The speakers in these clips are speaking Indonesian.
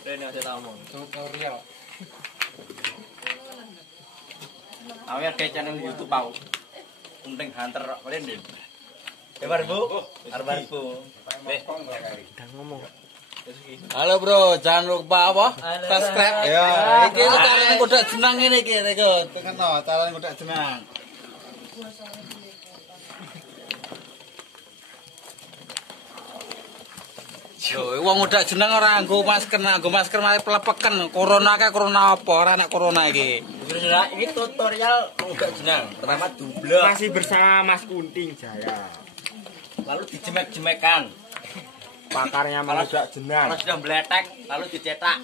Rene aja tak omong. Tutorial. Awalnya kayak channel YouTube aku. Penting hunter kalian deh. Bu. Arbarbu. Udah ngomong. Halo bro, jangan lupa apa? Subscribe. Ya, iki carane kodak jenang ngene iki rek. Tengeno, carane kodak jenang. Yo, wong udah jeneng ora nganggo masker malah pelepeken. Corona kae corona apa? Ora nek corona iki. Saudara, ini tutorial udah jenang. Pertama dublek. Masih bersama Mas Kunting Jaya. Lalu dijemek-jemekan. Pakarnya mengudak jenang. Kalau sudah meletek, lalu dicetak.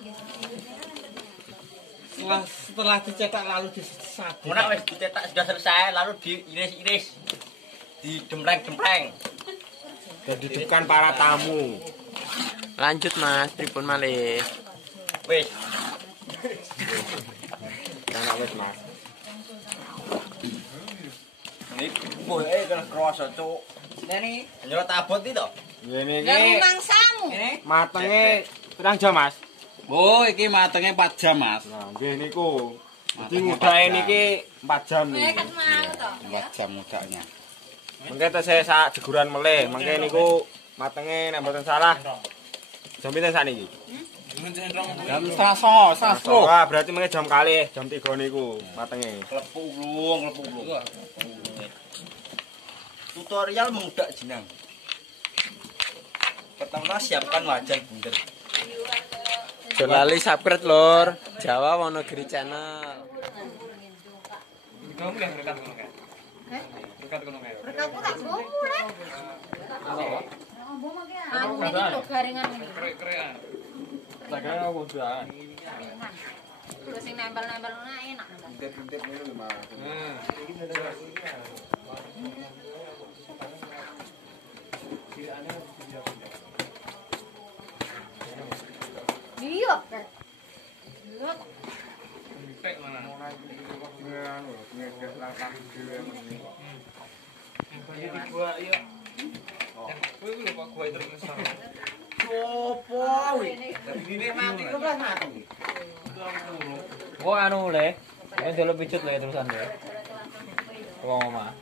Setelah dicetak lalu disabit. Kemudian wis dicetak sudah selesai, lalu diiris-iris. Didempleng-dempleng. Dan dihidupkan para tamu. Lanjut Mas, pripun malih? Wis. Karena wis Mas. Ini boe kena kroso, Cuk. Ini nyerot abot iki to. Ngene Lah iki mangsamu. matenge pirang jam Mas? Oh, iki matenge 4 jam, Mas. Nah, nggih niku. Jadi Matenge ngudake 4 jam. niki 4 jam Nek niku. kan mau to. 4 jam mudaknya. Mengke teh saya sak jeguran meleh, mengke niku matenge nek mboten salah. Jam pinten sakniki? Jam 9:30. Wah, berarti mengke jam kalih, jam 3 niku matenge. Klepu ulung. Tutorial mengudak jenang. Pertama siapkan wajan bunder. Jangan lali subscribe lor. Jawa Wonogiri Channel. Rekatku tak boleh. Anu iki lho garingan ini. Sagane aku udah. Terus sing nempel-nempel ngono enak. Intip-intip niku Mas. Iya. Oh anu le. Yang dulu picut le terusan le. Wong omah.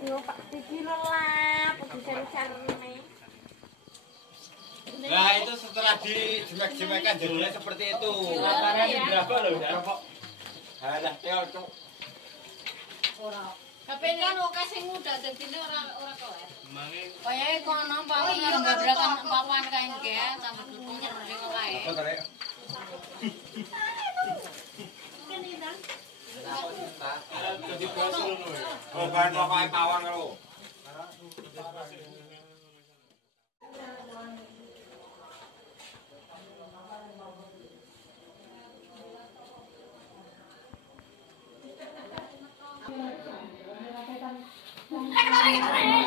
Yo Pak iki lho lah, kudu cari-carine. Nah, itu setelah dijemek-jemekan jadinya seperti itu. Berapa loh ya? Halah, tel, Cuk. Ora. Tapi kan oke sing muda dadine ora kowe. Kayak kono pawan ngabrakan papan kae nggih, sampe tutung nyering kae. Apa to, Rek? Oh, bahan pokoknya pawon lho. Nek